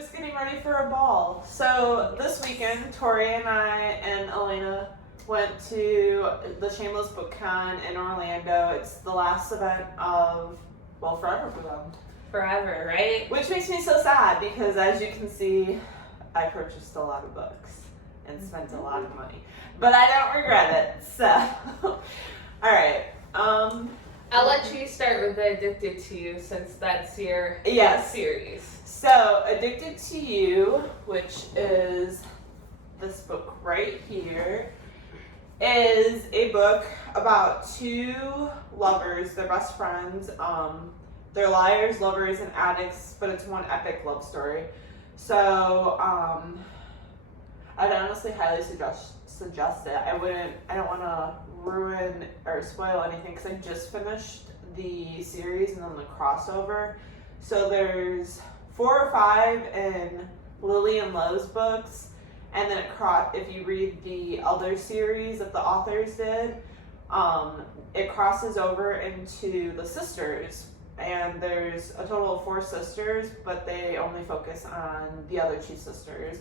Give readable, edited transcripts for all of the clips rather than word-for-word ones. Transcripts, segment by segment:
just getting ready for a ball. So this weekend, Tori and I and Elena went to the Shameless Book Con in Orlando. It's the last event of, well, forever for them. Forever, right? Which makes me so sad because, as you can see, I purchased a lot of books and spent a lot of money. But I don't regret it, so. Alright. I'll let you start with Addicted to You since that's your series. So, Addicted to You, which is this book right here, is a book about two lovers. They're best friends. They're liars, lovers, and addicts, but it's one epic love story. So, I'd honestly highly suggest it. I don't want to ruin or spoil anything because I just finished the series and then the crossover. So there's 4 or 5 in Lily and Lowe's books, and then if you read the other series that the authors did, it crosses over into the sisters. And there's a total of 4 sisters, but they only focus on the other 2 sisters.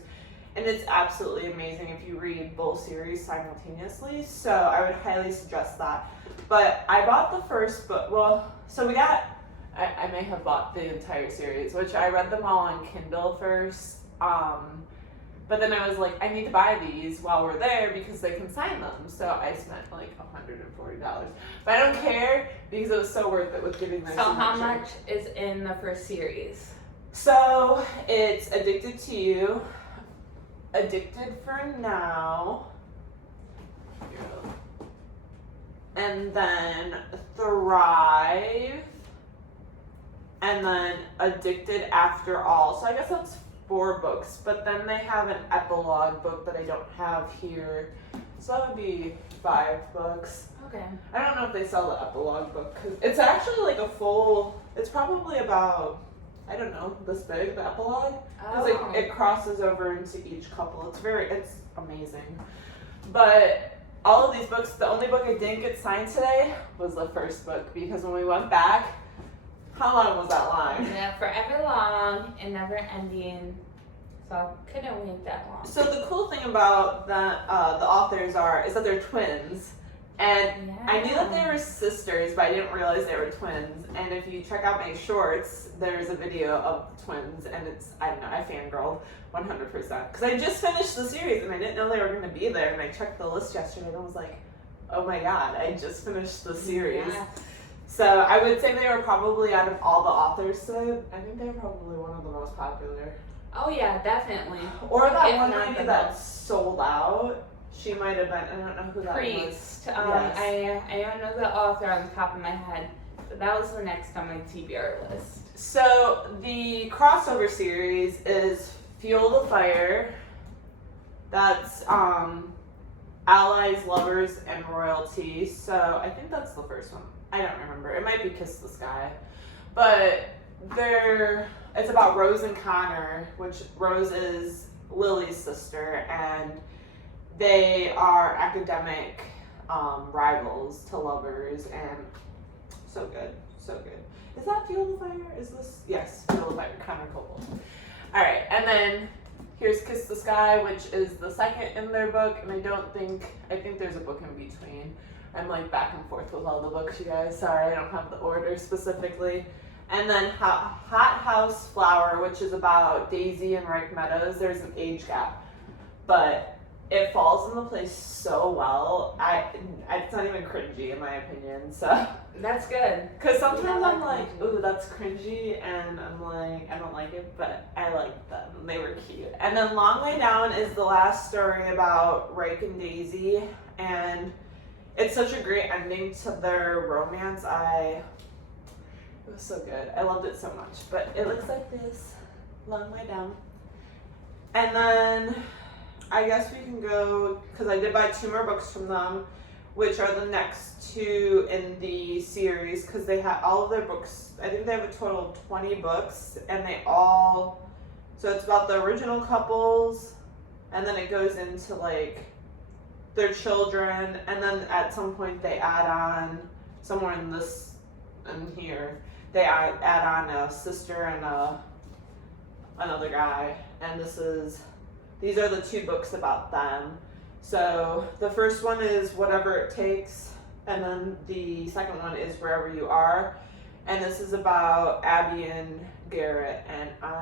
And it's absolutely amazing if you read both series simultaneously. So I would highly suggest that. But I bought the first book. Well, so I may have bought the entire series, which I read them all on Kindle first. But then I was like, I need to buy these while we're there because they can sign them. So I spent like $140. But I don't care because it was so worth it with getting their So signature. how much is in the first series? So it's Addicted to You, Addicted for Now, and then Thrive, and then Addicted After All. So I guess that's 4 books, but then they have an epilogue book that I don't have here. So that would be 5 books. Okay. I don't know if they sell the epilogue book because it's actually like it's probably about, I don't know, this big, the epilogue. Because it crosses over into each couple. It's amazing. But all of these books, the only book I didn't get signed today was the first book because when we went back, how long was that line? Yeah, forever long and never ending. So couldn't wait that long. So the cool thing about the authors is that they're twins. And I knew that they were sisters, but I didn't realize they were twins. And if you check out my shorts, there's a video of twins, and I fangirled 100%. Because I just finished the series, and I didn't know they were going to be there. And I checked the list yesterday, and I was like, oh my god, I just finished the series. Yeah. So I would say they were probably, out of all the authors today, I think they were probably one of the most popular. Oh yeah, definitely. Or that If one not lady the that most. sold out. She might have been, I don't know who that was. Priest. Yes. I don't know the author on the top of my head, but that was the next on my TBR list. So the crossover series is Fuel the Fire. That's Allies, Lovers, and Royalty. So I think that's the first one. I don't remember. It might be Kiss the Sky. But it's about Rose and Connor, which Rose is Lily's sister, and they are academic rivals to lovers, and so good. Is that Fuel the Fire? Is this? Yes, Fuel the Fire, Connor Cobalt. Alright, and then here's Kiss the Sky, which is the second in their book, and I think there's a book in between. I'm like back and forth with all the books, you guys. Sorry, I don't have the order specifically. And then Hot House Flower, which is about Daisy and Ripe Meadows. There's an age gap, but it falls into place so well. It's not even cringy in my opinion. So That's good. because sometimes I'm like like, ooh, that's cringy, and I'm like, I don't like it, but I like them. They were cute. And then Long Way Down is the last story about Rike and Daisy, and it's such a great ending to their romance. It was so good. I loved it so much. But it looks like this. Long Way Down. And then I guess we can go, because I did buy 2 more books from them, which are the next 2 in the series, because they have all of their books. I think they have a total of 20 books, and so it's about the original couples, and then it goes into like their children, and then at some point they add on, somewhere in here, they add on a sister and another guy, and these are the 2 books about them. So the first one is Whatever It Takes, and then the second one is Wherever You Are. And this is about Abby and Garrett, and not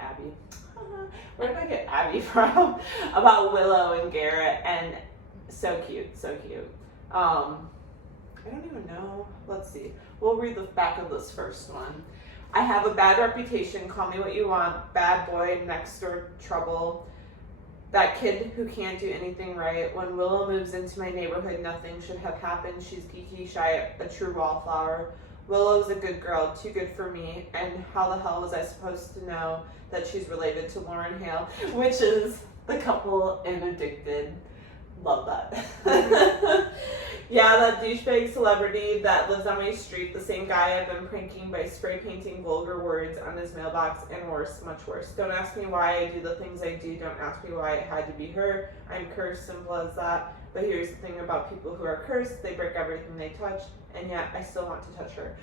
Abby. Where did I get Abby from? About Willow and Garrett, and so cute, so cute. I don't even know. Let's see. We'll read the back of this first one. I have a bad reputation, call me what you want, bad boy, next door trouble, that kid who can't do anything right. When Willow moves into my neighborhood, nothing should have happened. She's geeky, shy, a true wallflower. Willow's a good girl, too good for me, and how the hell was I supposed to know that she's related to Lauren Hale, which is the couple in Addicted. Love that. Yeah, that douchebag celebrity that lives on my street, the same guy I've been pranking by spray painting vulgar words on his mailbox, and worse, much worse. Don't ask me why I do the things I do. Don't ask me why it had to be her. I'm cursed, simple as that. But here's the thing about people who are cursed. They break everything they touch, and yet I still want to touch her.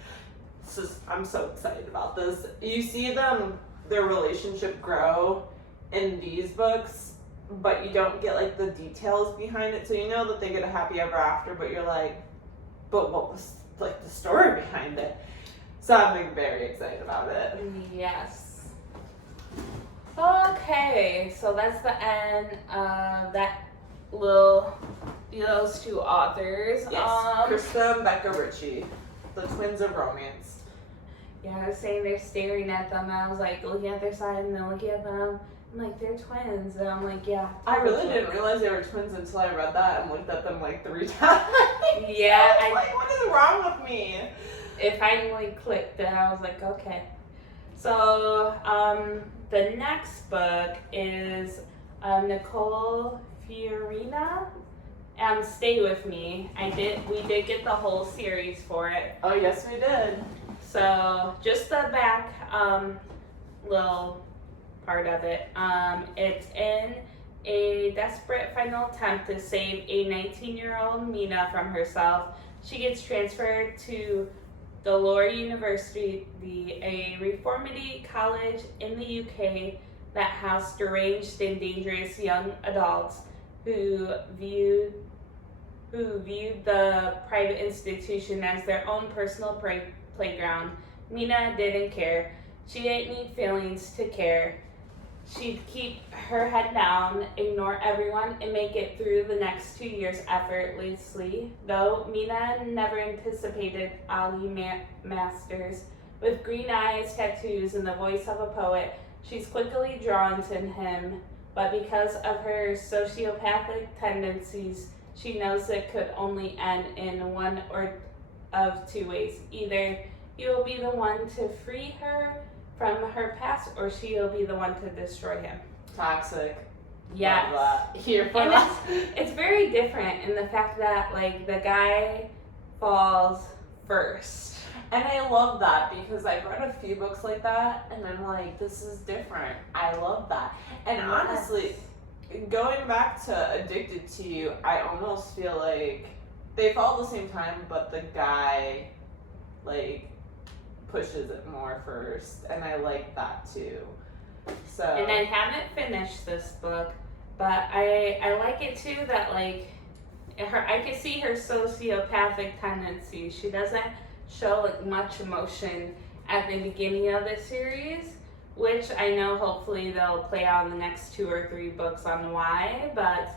I'm so excited about this. You see their relationship grow in these books, but you don't get like the details behind it. So you know that they get a happy ever after, but you're like, but what was like the story behind it? So I'm like very excited about it. Yes. Okay, so that's the end of those 2 authors. Yes, Krista and Becca Ritchie, the twins of romance. Yeah, I was saying they're staring at them. I was like looking at their side and then looking at them. I'm like, they're twins. And I'm like, yeah. I really didn't realize they were twins until I read that and looked at them like 3 times. Yeah. I was like, what is wrong with me? It finally clicked and I was like, okay. So, the next book is Nicole Fiorina. Stay With Me. We did get the whole series for it. Oh, yes, we did. So, just the back little part of it. It's in a desperate final attempt to save a 19-year-old Mina from herself. She gets transferred to Galore University, a reformity college in the UK that housed deranged and dangerous young adults who viewed the private institution as their own personal playground. Mina didn't care. She didn't need feelings to care. She'd keep her head down, ignore everyone, and make it through the next 2 years effortlessly. Though Mina never anticipated Ali Masters. With green eyes, tattoos, and the voice of a poet, she's quickly drawn to him. But because of her sociopathic tendencies, she knows it could only end in one or of 2 ways. Either he will be the one to free her from her past, or she'll be the one to destroy him. Toxic. Yes. Here for and that. It's very different in the fact that like the guy falls first. And I love that because I've read a few books like that and I'm like, this is different. I love that. And honestly, going back to Addicted to You, I almost feel like they fall at the same time, but the guy like pushes it more first, and I like that too. So. And I haven't finished this book, but I like it too that like I can see her sociopathic tendencies. She doesn't show like much emotion at the beginning of the series, which I know hopefully they'll play out in the next 2 or 3 books on why, but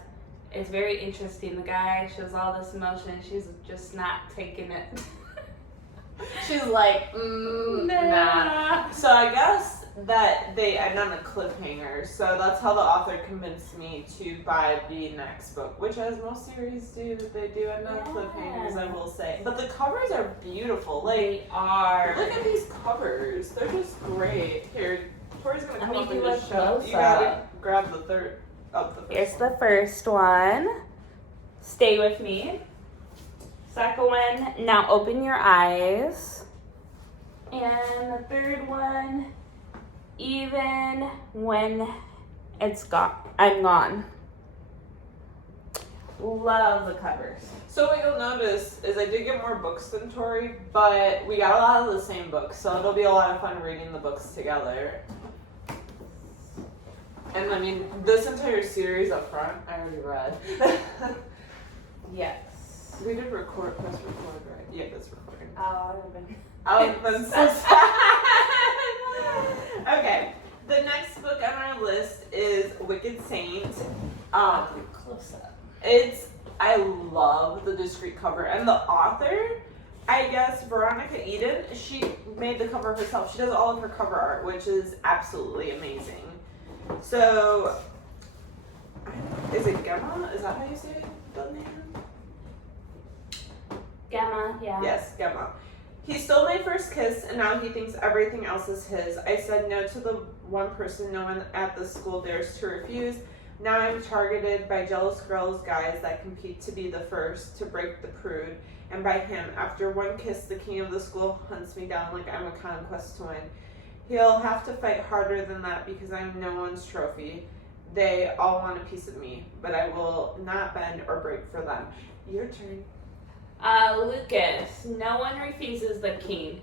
it's very interesting. The guy shows all this emotion, she's just not taking it. She's like, nah. So I guess that they end on a cliffhanger. So that's how the author convinced me to buy the next book, which as most series do, they do end on cliffhangers, I will say. But the covers are beautiful. Like, they are. Look at these covers. They're just great. Here, Tori's going to come up and just show. Close You got to grab the third up the first Here's one. the first one. Stay With Me. Second one, Now Open Your Eyes. And the third one, Even When It's Gone. I'm Gone. Love the covers. So what you'll notice is I did get more books than Tori, but we got a lot of the same books, so it'll be a lot of fun reading the books together. And I mean, this entire series up front, I already read. Yes. We did press record, right? Yeah, that's recording. Oh, I would have been. I would have been so sad. Okay, the next book on our list is Wicked Saint. Close up. I love the discreet cover, and the author, I guess Veronica Eden, she made the cover herself. She does all of her cover art, which is absolutely amazing. So, is it Gemma? Is that how you say the name? Gemma, yeah. Yes, Gemma. He stole my first kiss, and now he thinks everything else is his. I said no to the one person no one at the school dares to refuse. Now I'm targeted by jealous girls, guys that compete to be the first to break the prude. And by him, after one kiss, the king of the school hunts me down like I'm a conquest to win. He'll have to fight harder than that because I'm no one's trophy. They all want a piece of me, but I will not bend or break for them. Your turn. Lucas. No one refuses the king.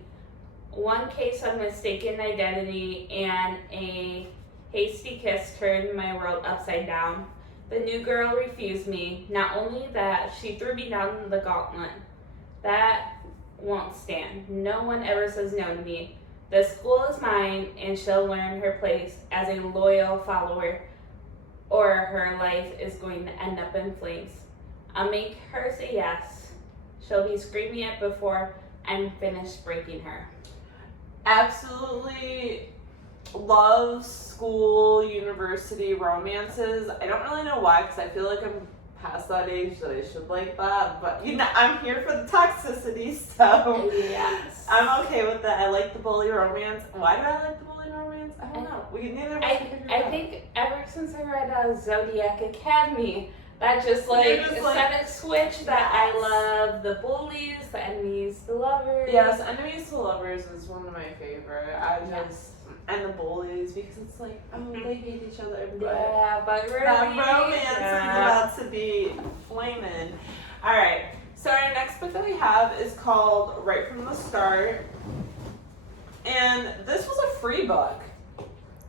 One case of mistaken identity and a hasty kiss turned my world upside down. The new girl refused me. Not only that, she threw me down the gauntlet. That won't stand. No one ever says no to me. The school is mine, and she'll learn her place as a loyal follower, or her life is going to end up in flames. I'll make her say yes. She'll be screaming it before I'm finished breaking her. Absolutely love school, university romances. I don't really know why, because I feel like I'm past that age that I should like that, but you know, I'm here for the toxicity, so Yes. I'm okay with that. I like the bully romance. Why do I like the bully romance? I don't know. We can neither of us figure it I out. think ever since I read Zodiac Academy, that just You're just like, set a switch that I yes. love the bullies, the enemies, the lovers. Yes, enemies to lovers is one of my favorite. Yes. And the bullies, because it's like, oh, they hate each other, but Yeah, but really, that romance is yeah. about to be flaming. Alright, so our next book that we have is called Right From the Start. And this was a free book.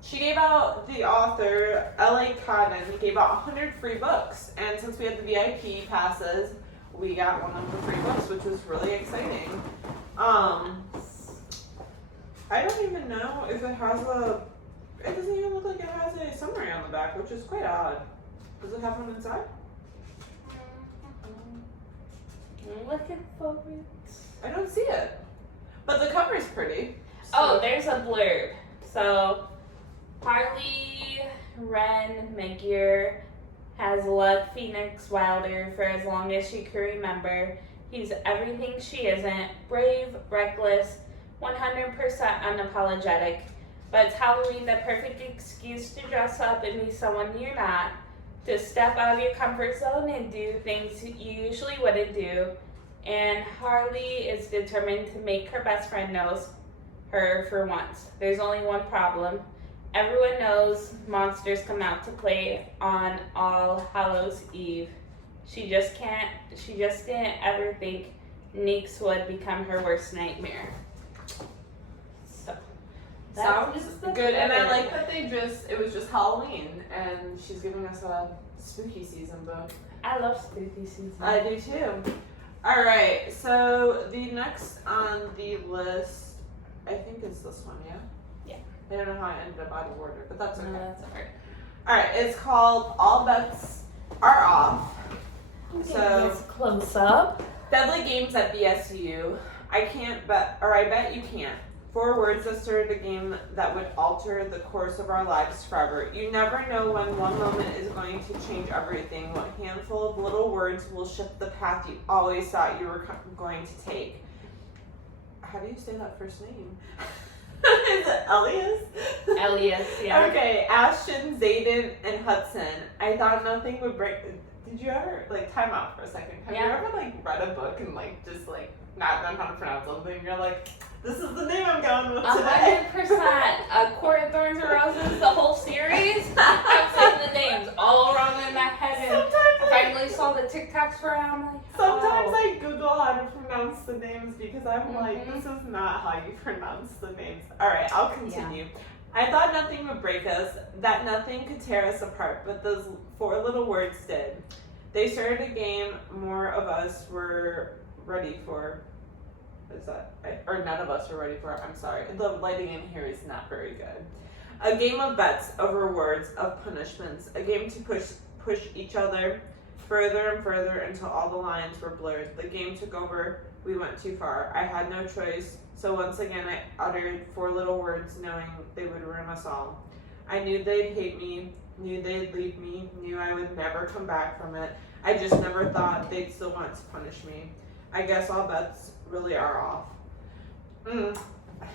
She gave out, the author, L.A. Cotton, gave out 100 free books. And since we had the VIP passes, we got one of the free books, which was really exciting. I don't even know if it has it doesn't even look like it has a summary on the back, which is quite odd. Does it have one inside? Looking for it. I don't see it. But the cover's pretty. So. Oh, there's a blurb. So, Harley Wren McGear has loved Phoenix Wilder for as long as she can remember. He's everything she isn't, brave, reckless, 100% unapologetic. But it's Halloween, the perfect excuse to dress up and be someone you're not, to step out of your comfort zone and do things you usually wouldn't do. And Harley is determined to make her best friend knows her for once. There's only one problem. Everyone knows monsters come out to play on All Hallows Eve. She just didn't ever think Nyx would become her worst nightmare. So Sounds good, and I like that it was just Halloween, and she's giving us a spooky season book. I love spooky season. I do too. Alright, so the next on the list, I think is this one, yeah? Yeah. I don't know how I ended up out of order, but that's okay. No, that's alright. Alright, it's called All Bets Are Off. So, It's close up. Deadly Games at BSU. I bet you can't. 4 words that started a game that would alter the course of our lives forever. You never know when one moment is going to change everything. What handful of little words will shift the path you always thought you were going to take. How do you say that first name? Is it Elias? Elias, yeah. Okay, Ashton, Zayden, and Hudson. I thought nothing would break. Did you ever, time out for a second. Have you ever, read a book and, just not known how to pronounce something? You're like, this is the name I'm going with today. 100%. Court of Thorns and Roses, the whole series. I'm saying the names all wrong in my head, and Sometimes finally saw the TikToks for it. I'm like, Sometimes oh. I Google how to pronounce the names because I'm like, Mhm. this is not how you pronounce the names. Alright, I'll continue. I thought nothing would break us, that nothing could tear us apart, but those 4 little words did. They started a game more of us were ready for. Or none of us were ready for it, I'm sorry. The lighting in here is not very good. A game of bets, of rewards, of punishments, a game to push each other further and further until all the lines were blurred. The game took over, we went too far. I had no choice, so once again I uttered 4 little words knowing they would ruin us all. I knew they'd hate me, knew they'd leave me, knew I would never come back from it. I just never thought they'd still want to punish me. I guess all bets really are off.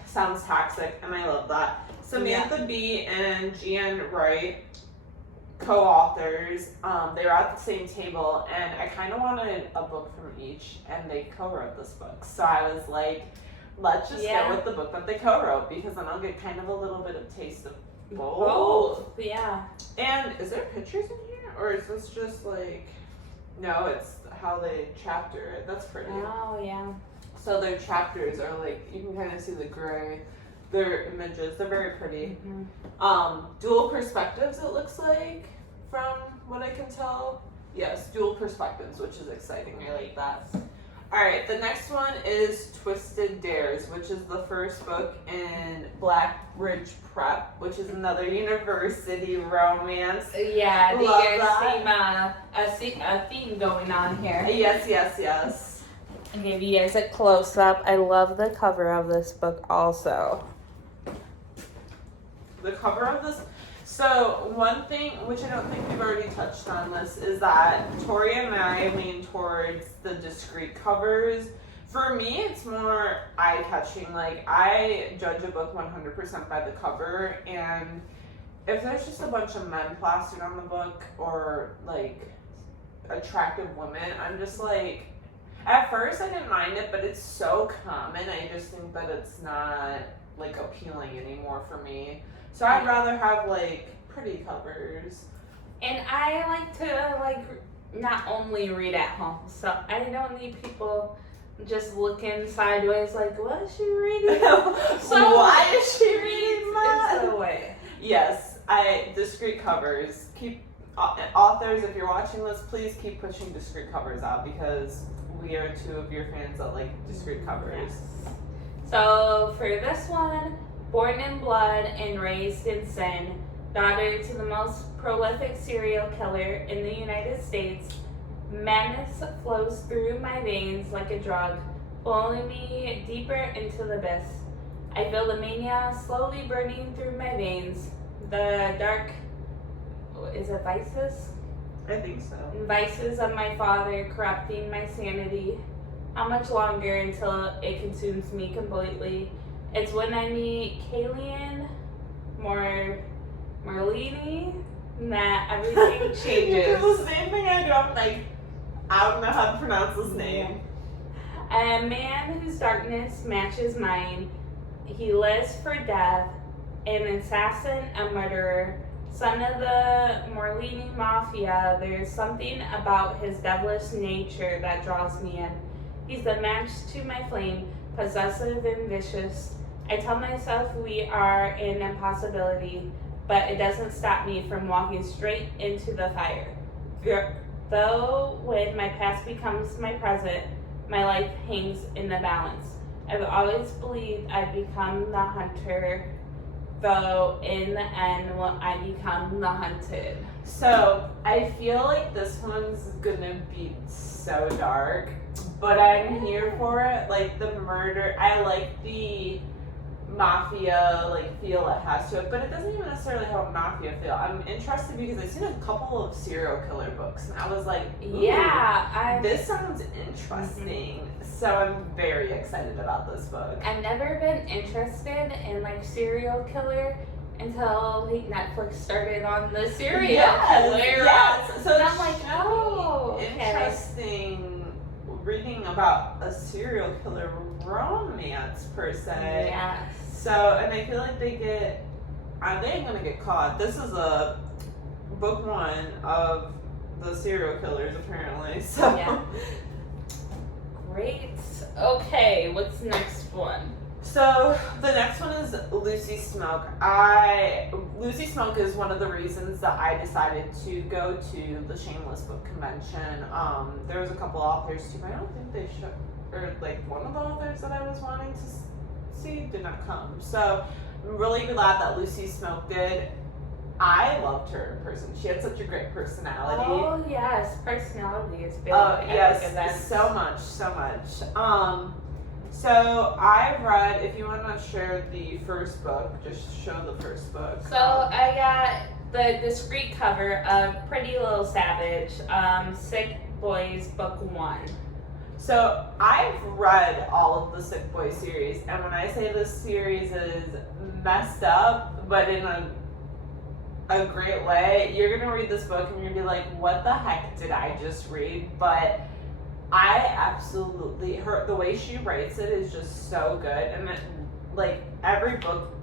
Sounds toxic, and I love that. Samantha B. and Gian Wright, co-authors, they were at the same table, and I kind of wanted a book from each, and they co-wrote this book. So I was like, let's just go with the book that they co-wrote, because then I'll get kind of a little bit of taste of both. Yeah. And is there pictures in here, or is this just like, no, it's how they chapter it. That's pretty. Oh, yeah. So their chapters are like, you can kind of see the gray, their images, they're very pretty. Mm-hmm. Dual perspectives, it looks like, from what I can tell. Yes, dual perspectives, which is exciting. I like that. Alright, the next one is Twisted Dares, which is the first book in Black Ridge Prep, which is another university romance. Yeah, Love there's a theme going on here. Yes. I gave you guys a close up. I love the cover of this book also. The cover of this. So one thing, which I don't think we've already touched on this, is that Tori and I lean towards the discreet covers. For me, it's more eye-catching. Like, I judge a book 100% by the cover, and if there's just a bunch of men plastered on the book, or like attractive women, I'm just like, at first I didn't mind it, but it's so common, I just think that it's not like appealing anymore for me. So I'd rather have like pretty covers. And I like to not only read at home, so I don't need people just looking sideways like, what is she reading? So why is she reading that? It's the way. Yes, discreet covers. Keep authors, if you're watching this, please keep pushing discreet covers out, because we are 2 of your fans that like discreet covers. Yes. So for this one, born in blood and raised in sin, daughter to the most prolific serial killer in the United States, madness flows through my veins like a drug, pulling me deeper into the abyss. I feel the mania slowly burning through my veins. The dark, is it vices? I think so. Vices of my father corrupting my sanity. How much longer until it consumes me completely? It's when I meet Kalian Marlini that everything changes. You do the same thing I do. I'm like, I don't know how to pronounce his name. A man whose darkness matches mine. He lives for death, an assassin, a murderer, son of the Morlini Mafia. There's something about his devilish nature that draws me in. He's the match to my flame, possessive and vicious. I tell myself we are an impossibility, but it doesn't stop me from walking straight into the fire. Though when my past becomes my present, my life hangs in the balance. I've always believed I'd become the hunter, though in the end, will I become the hunted? So I feel like this one's gonna be so dark, but I'm here for it. Like the murder, I like the mafia feel it has to it, but it doesn't even necessarily have a mafia feel. I'm interested because I've seen a couple of serial killer books, and I was like, yeah, this sounds interesting. So I'm very excited about this book. I've never been interested in serial killer until Netflix started on the serial killer. Yes. So I'm like, oh, interesting reading about a serial killer romance per se. Yes. So, and I feel like they ain't gonna get caught. This is a book 1 of the serial killers apparently. So Yeah. Great. Okay, what's the next one? So the next one is Lucy Smoke. Lucy Smoke is one of the reasons that I decided to go to the Shameless book convention. There was a couple authors too, but I don't think they showed, or like one of the authors that I was wanting to see did not come. So I'm really glad that Lucy Smoke did. I loved her in person. She had such a great personality. Oh yes, personality is big. Oh yes, events. so much. So I've read. If you want to share the first book, just show the first book. So I got the discreet cover of Pretty Little Savage, Sick Boys Book 1. So I've read all of the Sick Boy series, and when I say this series is messed up, but in a great way, you're gonna read this book and you're gonna be like, what the heck did I just read? But I absolutely, the way she writes it is just so good, and like every book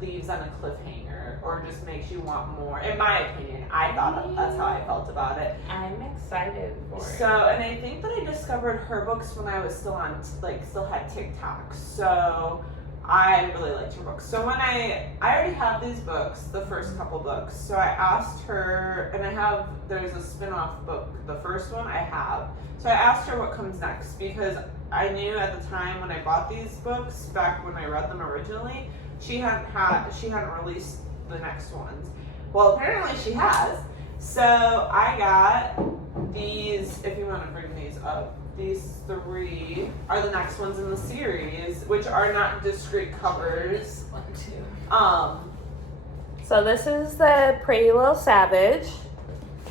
leaves on a cliffhanger or just makes you want more. In my opinion, I thought that's how I felt about it. I'm excited for it. So, and I think that I discovered her books when I was still on, still had TikTok. So I really liked her books. So when I already have these books, the first couple books. So I asked her, and there's a spin-off book, the first one I have. So I asked her what comes next, because I knew at the time when I bought these books, back when I read them originally, she hadn't released the next ones. Well, apparently she has. So I got these, if you want to bring these up, these 3 are the next ones in the series, which are not discrete covers. One, two. So this is the Pretty Little Savage,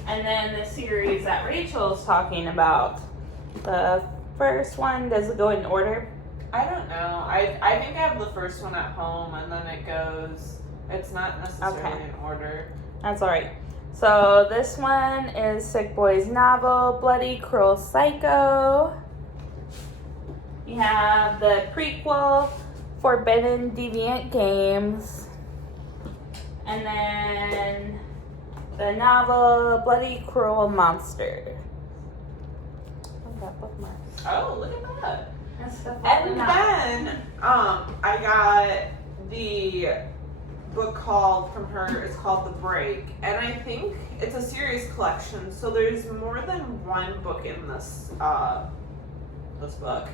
and then the series that Rachel's talking about. The first one, does it go in order? I don't know. I think I have the first one at home, and then it goes. It's not necessarily in order. That's alright. So this one is Sick Boy's novel, Bloody Cruel Psycho. You have the prequel, Forbidden Deviant Games. And then the novel, Bloody Cruel Monster. Oh, got bookmarks. Oh, look at that. That's the And then I got the book from her. It's called The Break, and I think it's a series collection. So there's more than one book in this book.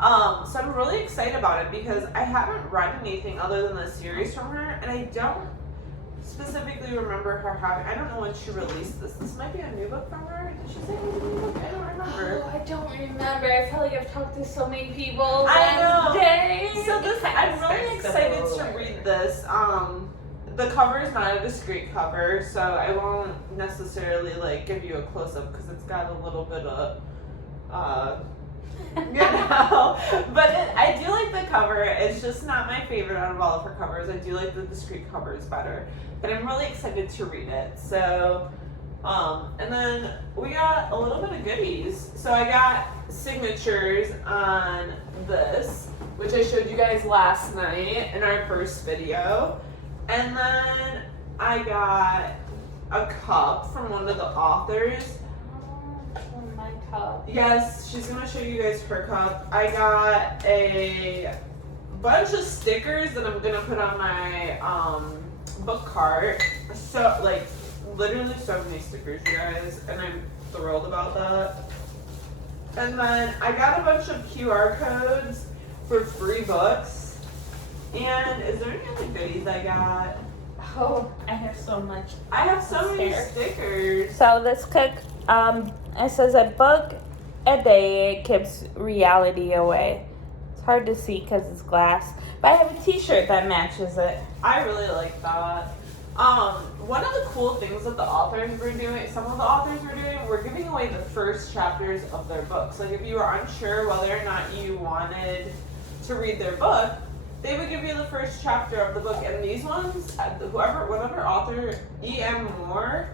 So I'm really excited about it because I haven't read anything other than the series from her, and I don't specifically remember her having. I don't know when she released this. This might be a new book from her. Did she say it was a new book? I don't remember. Oh, I don't remember. I feel like I've talked to so many people. I know. Day. So I'm really excited to read this. The cover is not a discrete cover, so I won't necessarily give you a close up because it's got a little bit of, But I do like the cover. It's just not my favorite out of all of her covers. I do like the discrete covers better, but I'm really excited to read it. So, and then we got a little bit of goodies. So I got signatures on this, which I showed you guys last night in our first video. And then I got a cup from one of the authors. Oh, my cup. Yes, she's gonna show you guys her cup. I got a bunch of stickers that I'm gonna put on my book cart. So literally so many stickers, you guys, and I'm thrilled about that. And then I got a bunch of QR codes for free books. And is there any other goodies I got? Oh, I have so much. I have so many stickers. So this cook, it says a book a day keeps reality away. It's hard to see because it's glass, but I have a T-shirt that matches it. I really like that. One of the cool things that some of the authors were doing, were giving away the first chapters of their books. Like if you were unsure whether or not you wanted to read their book, they would give you the first chapter of the book. And these ones, whatever author, E.M. Moore,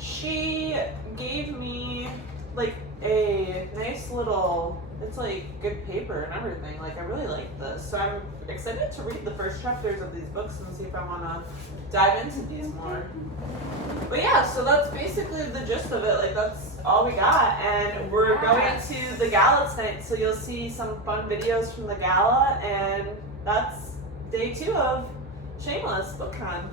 she gave me like a nice little, it's like good paper and everything. Like I really like this. So I'm excited to read the first chapters of these books and see if I want to dive into these more. But yeah, so that's basically the gist of it. Like that's all we got. And we're going to the gala tonight, so you'll see some fun videos from the gala, and that's day 2 of Shameless BookCon.